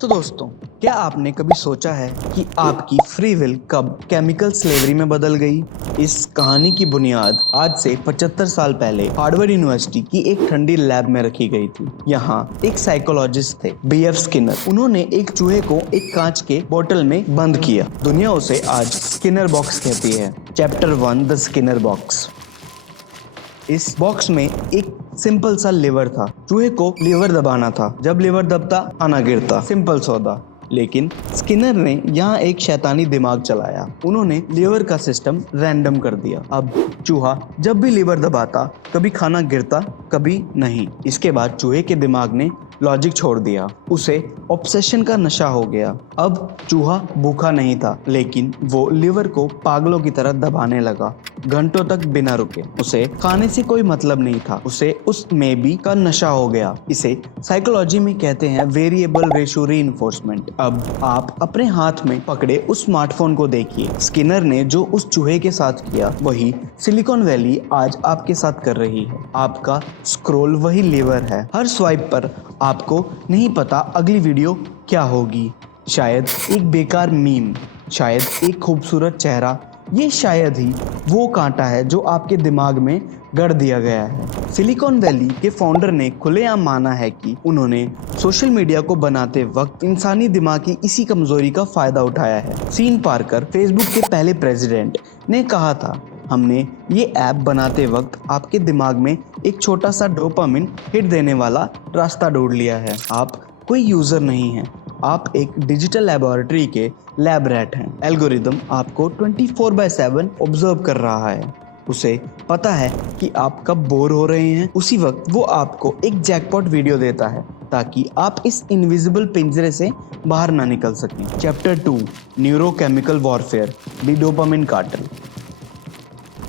तो दोस्तों, क्या आपने कभी सोचा है कि आपकी फ्री विल कब केमिकल स्लेवरी में बदल गई? इस कहानी की बुनियाद आज से 75 साल पहले हार्वर्ड यूनिवर्सिटी की एक ठंडी लैब में रखी गई थी। यहाँ एक साइकोलॉजिस्ट थे, बीएफ स्किनर। उन्होंने एक चूहे को एक कांच के बोतल में बंद किया। दुनिया उसे आज स्किनर बॉक्स कहती है। Chapter 1, the Skinner box. इस बॉक्स में एक सिंपल सा लीवर था। चूहे को लीवर दबाना था। जब लीवर दबता, खाना गिरता। सिंपल सौदा। लेकिन स्किनर ने यहाँ एक शैतानी दिमाग चलाया। उन्होंने लीवर का सिस्टम रैंडम कर दिया। अब चूहा जब भी लीवर दबाता, कभी खाना गिरता, कभी नहीं। इसके बाद चूहे के दिमाग ने लॉजिक छोड़ दिया। उसे ऑब्सेशन का नशा हो गया। अब चूहा भूखा नहीं था, लेकिन वो लीवर को पागलों की तरह दबाने लगा, घंटों तक बिना रुके। उसे खाने से कोई मतलब नहीं था। उसे उस मेबी का नशा हो गया। इसे साइकोलॉजी में कहते हैं वेरिएबल रेशियो रीइंफोर्समेंट। अब आप अपने हाथ में पकड़े उस स्मार्टफोन को देखिए। स्किनर ने जो उस चूहे के साथ किया, वही सिलिकॉन वैली आज आपके साथ कर रही है। आपका स्क्रॉल वही लीवर है। हर स्वाइप पर आपको नहीं पता अगली वीडियो क्या होगी। शायद एक बेकार मीम, शायद एक खूबसूरत चेहरा, ये शायद ही वो कांटा है जो आपके दिमाग में गड़ दिया गया है। सिलिकॉन वैली के फाउंडर ने खुलेआम माना है कि उन्होंने सोशल मीडिया को बनाते वक्त इंसानी दिमाग की इसी कमजोरी का फायदा उठाया है। सीन पार्कर, फेसबुक के पहले प्रेसिडेंट, ने कहा था, हमने ये ऐप बनाते वक्त आपके दिमाग में एक छोटा सा डोपामिन हिट देने वाला रास्ता ढूंढ लिया है। आप कोई यूजर नहीं हैं, आप एक डिजिटल लेबोरेटरी के लैब रैट हैं। एल्गोरिदम आपको 24/7 ऑब्जर्व कर रहा है। उसे पता है कि आप कब बोर हो रहे हैं। उसी वक्त वो आपको एक जैकपॉट वीडियो देता है ताकि आप इस इनविजिबल पिंजरे से बाहर ना निकल सकें। Chapter 2, neurochemical warfare, the dopamine cartel.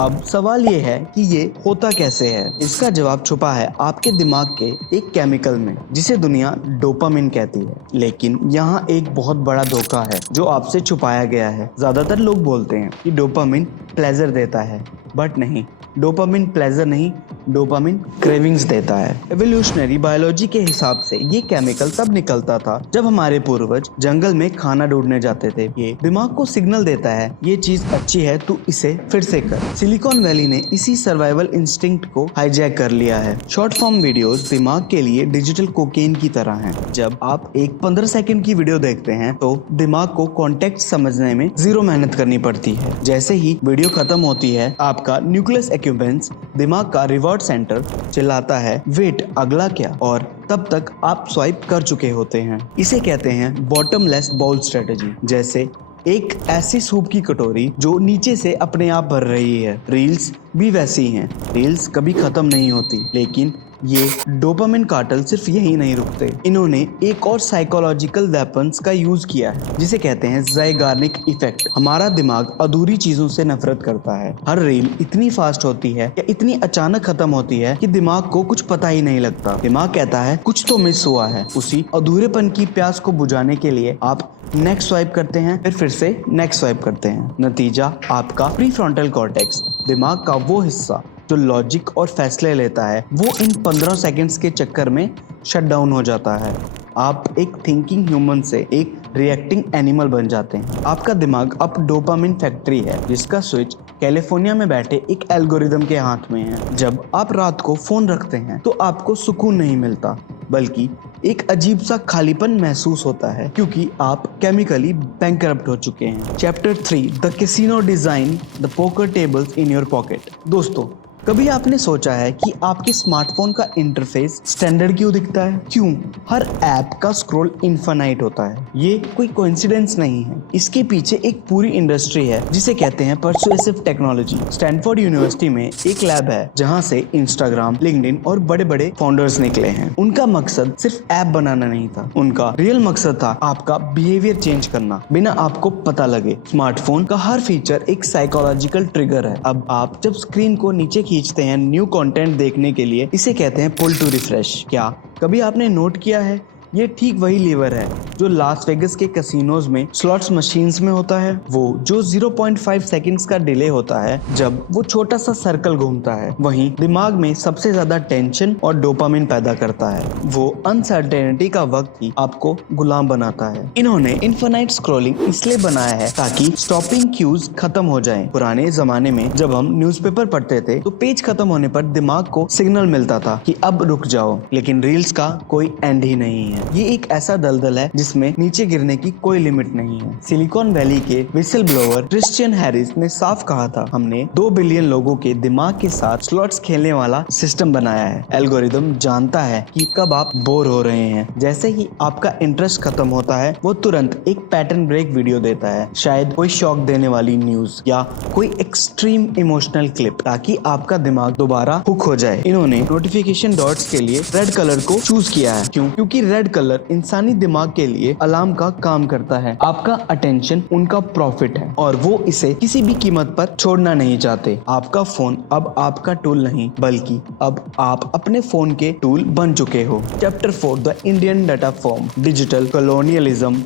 अब सवाल ये है कि ये होता कैसे है। इसका जवाब छुपा है आपके दिमाग के एक केमिकल में, जिसे दुनिया डोपामिन कहती है। लेकिन यहाँ एक बहुत बड़ा धोखा है जो आपसे छुपाया गया है। ज्यादातर लोग बोलते हैं कि डोपामिन प्लेजर देता है, बट नहीं, डोपामिन प्लेजर नहीं, डोपामिन क्रेविंग्स देता है। एवोल्यूशनरी बायोलॉजी के हिसाब से ये केमिकल तब निकलता था जब हमारे पूर्वज जंगल में खाना ढूंढने जाते थे। ये दिमाग को सिग्नल देता है, ये चीज अच्छी है, तू इसे फिर से कर। सिलिकॉन वैली ने इसी सर्वाइवल इंस्टिंक्ट को हाईजैक कर लिया है। शॉर्ट फॉर्म वीडियोस दिमाग के लिए डिजिटल कोकेन की तरह हैं। जब आप एक 15 सेकंड की वीडियो देखते हैं तो दिमाग को कॉन्टेक्स्ट समझने में जीरो मेहनत करनी पड़ती है। जैसे ही वीडियो खत्म होती है, आपका न्यूक्लियस एक्यूबेंस, दिमाग का रिवॉर्ड सेंटर, चिल्लाता है, वेट, अगला क्या? और तब तक आप स्वाइप कर चुके होते हैं। इसे कहते हैं बॉटमलेस बाउल स्ट्रेटेजी। जैसे एक ऐसी सूप की कटोरी जो नीचे से अपने आप भर रही है। रील्स भी वैसी हैं। रील्स कभी खत्म नहीं होती, लेकिन ये डोपामिन कार्टेल सिर्फ यही नहीं रुकते। इन्होंने एक और साइकोलॉजिकल वेपन्स का यूज किया है, जिसे कहते हैं ज़ाइगार्निक इफेक्ट। हमारा दिमाग अधूरी चीजों से नफरत करता है। हर रील इतनी फास्ट होती है या इतनी अचानक खत्म होती है कि दिमाग को कुछ पता ही नहीं लगता। दिमाग कहता है कुछ तो मिस हुआ है। उसी अधूरेपन की प्यास को बुझाने के लिए आप नेक्स्ट स्वाइप करते हैं, फिर से नेक्स्ट स्वाइप करते हैं। नतीजा, आपका प्रीफ्रंटल कॉर्टेक्स, दिमाग का वो हिस्सा जो लॉजिक और फैसले लेता है, वो इन 15 सेकंड्स के चक्कर में शट डाउन हो जाता है। आप एक थिंकिंग ह्यूमन से एक रिएक्टिंग एनिमल बन जाते हैं। आपका दिमाग अब डोपामिन फैक्ट्री है, जिसका स्विच कैलिफोर्निया में बैठे एक एल्गोरिदम के हाथ में है। जब आप रात को फोन रखते हैं तो आपको सुकून नहीं मिलता, बल्कि एक अजीब सा खालीपन महसूस होता है, क्योंकि आप केमिकली बैंकरप्ट हो चुके हैं। Chapter 3, the casino design, the poker tables in your pocket. दोस्तों, कभी आपने सोचा है कि आपके स्मार्टफोन का इंटरफेस स्टैंडर्ड क्यों दिखता है? क्यों हर ऐप का स्क्रॉल इनफाइनाइट होता है? ये कोई कोइंसिडेंस नहीं है। इसके पीछे एक पूरी इंडस्ट्री है जिसे कहते हैं पर्सुएसिव टेक्नोलॉजी। स्टैनफोर्ड यूनिवर्सिटी में एक लैब है जहां से इंस्टाग्राम, लिंक्डइन और बड़े बड़े फाउंडर्स निकले हैं। उनका मकसद सिर्फ ऐप बनाना नहीं था, उनका रियल मकसद था आपका बिहेवियर चेंज करना बिना आपको पता लगे। स्मार्टफोन का हर फीचर एक साइकोलॉजिकल ट्रिगर है। अब आप जब स्क्रीन को नीचे खींचते हैं न्यू कंटेंट देखने के लिए, इसे कहते हैं पुल टू रिफ्रेश। क्या कभी आपने नोट किया है ये ठीक वही लीवर है जो लास वेगस के कैसीनोज में स्लॉट्स मशीन्स में होता है, वो जो 0.5 सेकंड्स का डिले होता है जब वो छोटा सा सर्कल घूमता है। वहीं दिमाग में सबसे ज्यादा टेंशन और डोपामिन पैदा करता है। वो अनसर्टेनिटी का वक्त ही आपको गुलाम बनाता है। इन्होंने इनफाइनाइट स्क्रॉलिंग इसलिए बनाया है ताकि स्टॉपिंग क्यूज खत्म हो जाएं। पुराने जमाने में जब हम न्यूज़पेपर पढ़ते थे तो पेज खत्म होने पर दिमाग को सिग्नल मिलता था कि अब रुक जाओ, लेकिन रील्स का कोई एंड ही नहीं है। ये एक ऐसा दलदल है जिसमें नीचे गिरने की कोई लिमिट नहीं है। सिलिकॉन वैली के विसल ब्लोअर क्रिश्चियन हैरिस ने साफ कहा था, हमने 2 बिलियन लोगों के दिमाग के साथ स्लॉट्स खेलने वाला सिस्टम बनाया है। एल्गोरिदम जानता है कि कब आप बोर हो रहे हैं। जैसे ही आपका इंटरेस्ट खत्म होता है वो तुरंत एक पैटर्न ब्रेक वीडियो देता है, शायद कोई शॉक देने वाली न्यूज या कोई एक्सट्रीम इमोशनल क्लिप, ताकि आपका दिमाग दोबारा हुक हो जाए। इन्होंने नोटिफिकेशन डॉट्स के लिए रेड कलर को चूज किया है। क्यों? क्योंकि रेड कलर इंसानी दिमाग के लिए अलार्म का काम करता है। आपका अटेंशन उनका प्रॉफिट है और वो इसे किसी भी कीमत पर छोड़ना नहीं चाहते। आपका फोन अब आपका टूल नहीं, बल्कि अब आप अपने फोन के टूल बन चुके हो। Chapter 4 the Indian data form, digital colonialism.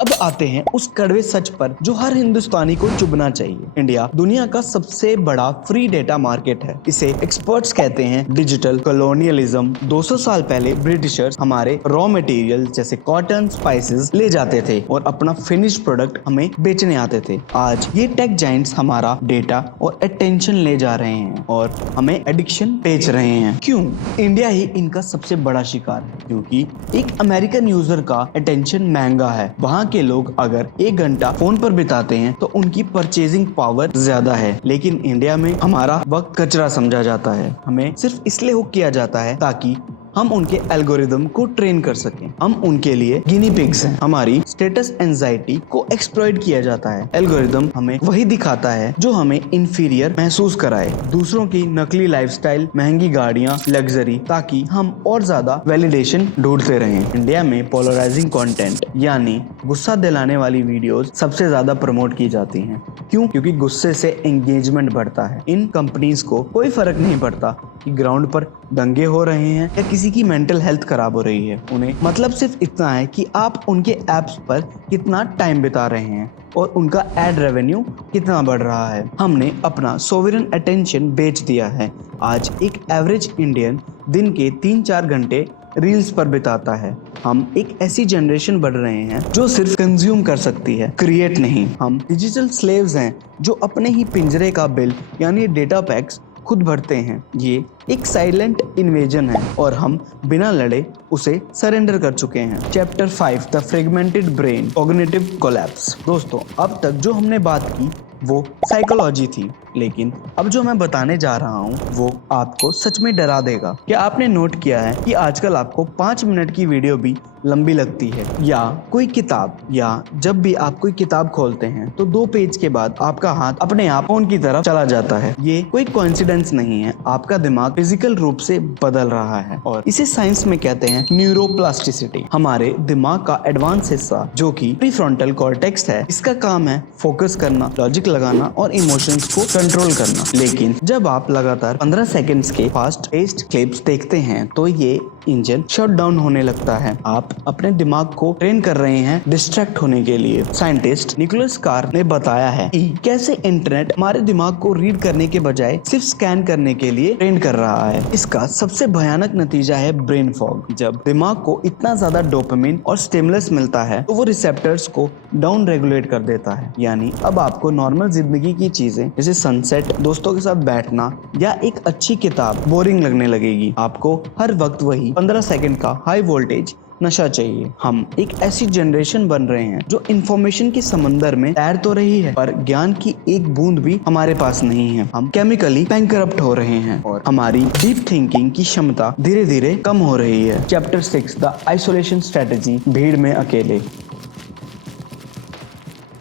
अब आते हैं उस कड़वे सच पर जो हर हिंदुस्तानी को चुभना चाहिए। इंडिया दुनिया का सबसे बड़ा फ्री डेटा मार्केट है। इसे एक्सपर्ट्स कहते हैं डिजिटल कॉलोनियलिज्म। 200 साल पहले ब्रिटिशर्स हमारे रॉ मटेरियल जैसे कॉटन, स्पाइसेस ले जाते थे और अपना फिनिश प्रोडक्ट हमें बेचने आते थे। आज ये टेक जाइंट्स हमारा डेटा और अटेंशन ले जा रहे हैं और हमें एडिक्शन बेच रहे हैं। क्यों? इंडिया ही इनका सबसे बड़ा शिकार है, क्योंकि एक अमेरिकन यूजर का अटेंशन महंगा है। वहाँ के लोग अगर 1 घंटा फोन पर बिताते हैं तो उनकी परचेजिंग पावर ज्यादा है, लेकिन इंडिया में हमारा वक्त कचरा समझा जाता है। हमें सिर्फ इसलिए हुक किया जाता है ताकि हम उनके एल्गोरिदम को ट्रेन कर सकें। हम उनके लिए गिनी पिग्स हैं। हमारी स्टेटस एंजाइटी को एक्सप्लॉइट किया जाता है। एल्गोरिदम हमें वही दिखाता है जो हमें इंफीरियर महसूस कराए। दूसरों की नकली लाइफस्टाइल, महंगी गाड़ियां, लग्जरी, ताकि हम और ज्यादा वैलिडेशन ढूंढते रहें। इंडिया में पोलराइजिंग कंटेंट यानी गुस्सा दिलाने वाली वीडियोस सबसे ज्यादा प्रमोट की जाती हैं। क्यों? क्योंकि गुस्से से एंगेजमेंट बढ़ता है। इन कंपनीज को कोई फर्क नहीं पड़ता कि ग्राउंड पर दंगे हो रहे हैं या किसी की मेंटल हेल्थ खराब हो रही है। उन्हें मतलब सिर्फ इतना है कि आप उनके एप्स पर कितना टाइम बिता रहे हैं और उनका एड रेवेन्यू कितना बढ़ रहा है। हमने अपना सोवरेन अटेंशन बेच दिया है। आज एक एवरेज इंडियन दिन के 3-4 घंटे रील्स पर बिताता है। हम एक ऐसी जनरेशन बढ़ रहे हैं जो सिर्फ कंज्यूम कर सकती है, क्रिएट नहीं। हम डिजिटल स्लेव्स हैं जो अपने ही पिंजरे का बिल यानी डेटा पैक्स खुद भरते हैं। ये एक साइलेंट इन्वेजन है और हम बिना लड़े उसे सरेंडर कर चुके हैं। Chapter 5 the fragmented brain, cognitive collapse. दोस्तों, अब तक जो हमने बात की वो साइकोलॉजी थी, लेकिन अब जो मैं बताने जा रहा हूँ वो आपको सच में डरा देगा। क्या आपने नोट किया है कि आजकल आपको 5 मिनट की वीडियो भी लंबी लगती है? या कोई किताब, या जब भी आप कोई किताब खोलते हैं तो 2 पेज के बाद आपका हाथ अपने आप फोन की तरफ चला जाता है। ये कोई कोइंसिडेंस नहीं है, आपका दिमाग फिजिकल रूप से बदल रहा है और इसे साइंस में कहते हैं न्यूरोप्लास्टिसिटी। हमारे दिमाग का एडवांस हिस्सा जो कि प्रीफ्रंटल कॉर्टेक्स है, इसका काम है फोकस करना, लॉजिक लगाना और इमोशंस को कंट्रोल करना। लेकिन जब आप लगातार 15 सेकंड्स के फास्ट पेस्ड क्लिप्स देखते हैं तो ये इंजन शट डाउन होने लगता है। आप अपने दिमाग को ट्रेन कर रहे हैं डिस्ट्रैक्ट होने के लिए। साइंटिस्ट निकोलस कार ने बताया है कि कैसे इंटरनेट हमारे दिमाग को रीड करने के बजाय सिर्फ स्कैन करने के लिए ट्रेन कर रहा है। इसका सबसे भयानक नतीजा है ब्रेन फॉग। जब दिमाग को इतना ज्यादा डोपामिन और स्टिमुलस मिलता है तो वो रिसेप्टर्स को डाउन रेगुलेट कर देता है। यानी अब आपको नॉर्मल जिंदगी की चीजें जैसे सनसेट, दोस्तों के साथ बैठना या एक अच्छी किताब बोरिंग लगने लगेगी। आपको हर वक्त वही 15 सेकंड का हाई वोल्टेज नशा चाहिए। हम एक ऐसी जनरेशन बन रहे हैं जो इंफॉर्मेशन के समंदर में तैर तो रही है, पर ज्ञान की एक बूंद भी हमारे पास नहीं है। हम केमिकली बैंकरप्ट हो रहे हैं और हमारी डीप थिंकिंग की क्षमता धीरे धीरे कम हो रही है। चैप्टर 6 द आइसोलेशन स्ट्रेटेजी, भीड़ में अकेले।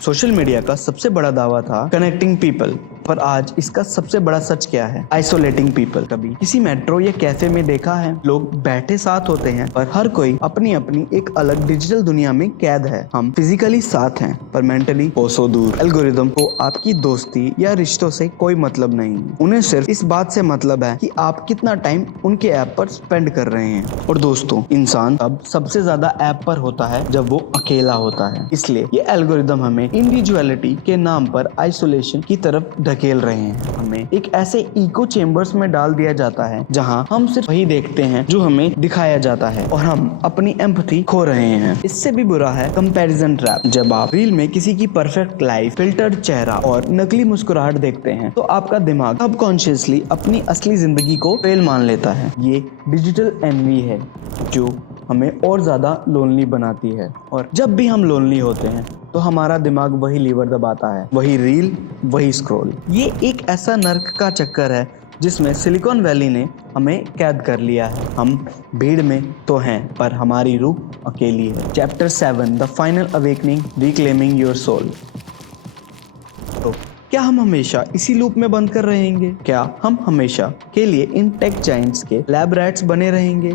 सोशल मीडिया का सबसे बड़ा दावा था कनेक्टिंग पीपल, पर आज इसका सबसे बड़ा सच क्या है? Isolating people. कभी किसी मेट्रो या कैफे में देखा है, लोग बैठे साथ होते हैं पर हर कोई अपनी अपनी एक अलग डिजिटल दुनिया में कैद है। हम फिजिकली साथ हैं पर मेंटली कोसों दूर। एल्गोरिदम को आपकी दोस्ती या रिश्तों से कोई मतलब नहीं है। उन्हें सिर्फ इस बात से मतलब है कि आप कितना टाइम उनके ऐप पर स्पेंड कर रहे हैं। और दोस्तों, इंसान अब सबसे ज्यादा ऐप पर होता है जब वो अकेला होता है। इसलिए ये एल्गोरिदम हमें इंडिविजुअलिटी के नाम पर आइसोलेशन की तरफ ढकेल रहे हैं। हमें एक ऐसे इको चेम्बर्स में डाल दिया जाता है जहां हम सिर्फ वही देखते हैं जो हमें दिखाया जाता है और हम अपनी एम्पैथी खो रहे हैं। इससे भी बुरा है कंपैरिजन ट्रैप। जब आप रील में किसी की परफेक्ट लाइफ, फिल्टर्ड चेहरा और नकली मुस्कुराहट देखते हैं तो आपका दिमाग सबकॉन्शियसली अपनी असली जिंदगी को फेल मान लेता है। ये डिजिटल एनवी है जो हमें और ज्यादा लोनली बनाती है। और जब भी हम लोनली होते हैं तो हमारा दिमाग वही लीवर दबाता है, वही रील, वही स्क्रॉल। ये एक ऐसा नर्क का चक्कर है जिसमें सिलिकॉन वैली ने हमें कैद कर लिया है। हम भीड़ में तो हैं पर हमारी रूह अकेली है। Chapter 7, the final awakening, reclaiming your soul. तो क्या हम हमेशा इसी लूप में बंद कर रहेंगे? क्या हम हमेशा के लिए इन टेक जाइंट्स के लैब रैट्स बने रहेंगे?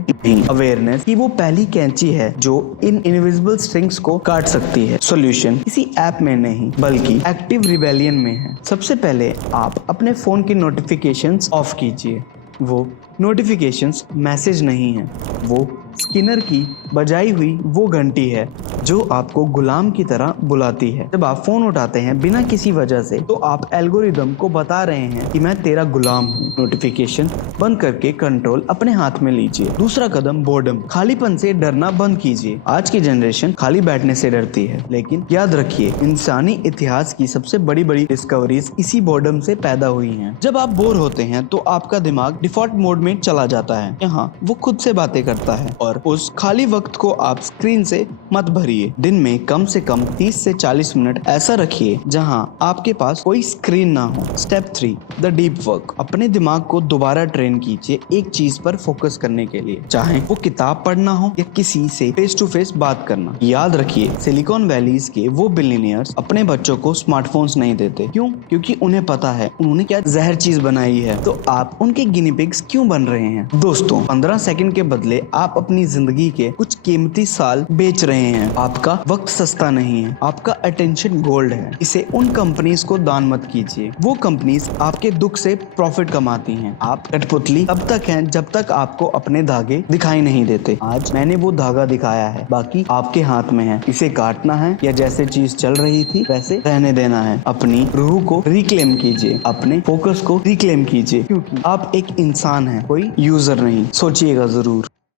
अवेयरनेस की वो पहली कैंची है जो इन इनविजिबल स्ट्रिंग्स को काट सकती है। सॉल्यूशन किसी ऐप में नहीं बल्कि एक्टिव रिबेलियन में है। सबसे पहले आप अपने फोन की नोटिफिकेशंस ऑफ कीजिए। वो नोटिफिकेशंस मैसेज नहीं है, वो स्किनर की बजाई हुई वो घंटी है जो आपको गुलाम की तरह बुलाती है। जब आप फोन उठाते हैं बिना किसी वजह से तो आप एल्गोरिदम को बता रहे हैं कि मैं तेरा गुलाम हूँ। नोटिफिकेशन बंद करके कंट्रोल अपने हाथ में लीजिए। दूसरा कदम, बोर्डम। खालीपन से डरना बंद कीजिए। आज की जनरेशन खाली बैठने से डरती है, लेकिन याद रखिए इंसानी इतिहास की सबसे बड़ी बड़ी डिस्कवरीज इसी बोर्डम से पैदा हुई हैं। जब आप बोर होते हैं तो आपका दिमाग डिफॉल्ट मोड में चला जाता है। यहाँ वो खुद से बातें करता है और उस खाली वक्त को आप स्क्रीन से मत भरिए। दिन में कम से कम 30 से 40 मिनट ऐसा रखिए जहां आपके पास कोई स्क्रीन ना हो। Step 3, the deep work. अपने दिमाग को दोबारा ट्रेन कीजिए एक चीज पर फोकस करने के लिए, चाहे वो किताब पढ़ना हो या किसी से फेस टू फेस बात करना। याद रखिए सिलिकॉन वैलीज के वो बिलियनियर्स अपने बच्चों को स्मार्टफोन्स नहीं देते। क्यों? क्योंकि उन्हें पता है उन्होंने क्या जहर चीज बनाई है। तो आप उनके गिनी पिग्स क्यों बन रहे हैं? दोस्तों, 15 सेकंड के बदले आप अपनी जिंदगी के कुछ कीमती साल बेच रहे हैं। आपका वक्त सस्ता नहीं है, आपका अटेंशन गोल्ड है। इसे उन कंपनीज को दान मत कीजिए। वो कंपनीज आपके दुख से प्रॉफिट कमाती हैं। आप कठपुतली तब तक हैं जब तक आपको अपने धागे दिखाई नहीं देते। आज मैंने वो धागा दिखाया है, बाकी आपके हाथ में है। इसे काटना है या जैसे चीज चल रही थी वैसे रहने देना है। अपनी रूह को रिक्लेम कीजिए, अपने फोकस को रिक्लेम कीजिए, क्योंकि आप एक इंसान हैं, कोई यूजर नहीं। सोचिएगा जरूर।